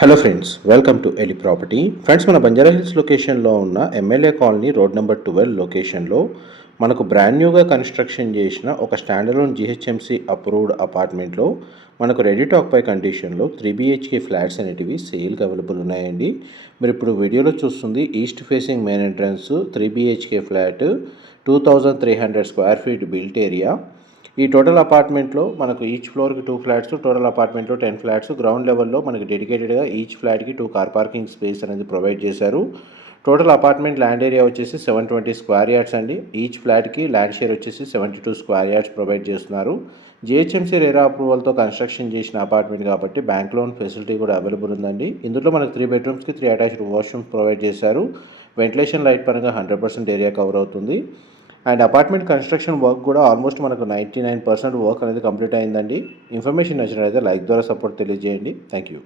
Hello friends, welcome to Eli property. Friends, మన Banjara hills లొకేషన్లో ఉన్న ఎమ్మెల్యే కాలనీ రోడ్ నెంబర్ 12 లొకేషన్లో మనకు బ్రాండ్ న్యూగా కన్స్ట్రక్షన్ చేసిన ఒక స్టాండర్లోన్ జిహెచ్ఎంసీ అప్రూవ్డ్ అపార్ట్మెంట్లో మనకు రెడీ టు ఆక్యుపై కండిషన్లో 3 BHK ఫ్లాట్స్ అనేటివి సేల్కి అవైలబుల్ ఉన్నాయండి. మీరు ఇప్పుడు వీడియోలో చూస్తుంది east facing main entrance 3 BHK flat, 2300 square feet built area. ఈ టోటల్ అపార్ట్మెంట్లో మనకు ఈచ్ ఫ్లోర్కి 2 ఫ్లాట్స్, టోటల్ అపార్ట్మెంట్లో 10 ఫ్లాట్స్. గ్రౌండ్ లెవెల్లో మనకి డెడికేటెడ్గా ఈచ్ ఫ్లాట్కి 2 కార్ పార్కింగ్ స్పేస్ అనేది ప్రొవైడ్ చేశారు. టోటల్ అపార్ట్మెంట్ ల్యాండ్ ఏరియా వచ్చేసి 720 స్క్వేర్ యార్డ్స్ అండి. ఈచ్ ఫ్లాట్కి ల్యాండ్ షేర్ వచ్చేసి 72 స్క్వేర్ యార్డ్స్ ప్రొవైడ్ చేస్తున్నారు. జిహెచ్ఎంసీ రేరా అప్రూవల్తో కన్స్ట్రక్షన్ చేసిన అపార్ట్మెంట్ కాబట్టి బ్యాంక్ లోన్ ఫెసిలిటీ కూడా అవైలబుల్ ఉందండి. ఇందులో మనకు 3 బెడ్రూమ్స్కి 3 అటాచ్డ్ వాష్రూమ్స్ ప్రొవైడ్ చేశారు. వెంటిలేషన్ లైట్ పరంగా 100% ఏరియా కవర్ అవుతుంది. అండ్ అపార్ట్మెంట్ కన్స్ట్రక్షన్ వర్క్ కూడా ఆల్మోస్ట్ మనకు 99% వర్క్ అనేది కంప్లీట్ అయిందండి. ఇన్ఫర్మేషన్ నచ్చినట్లయితే లైక్ ద్వారా సపోర్ట్ తెలియజేయండి. Thank you.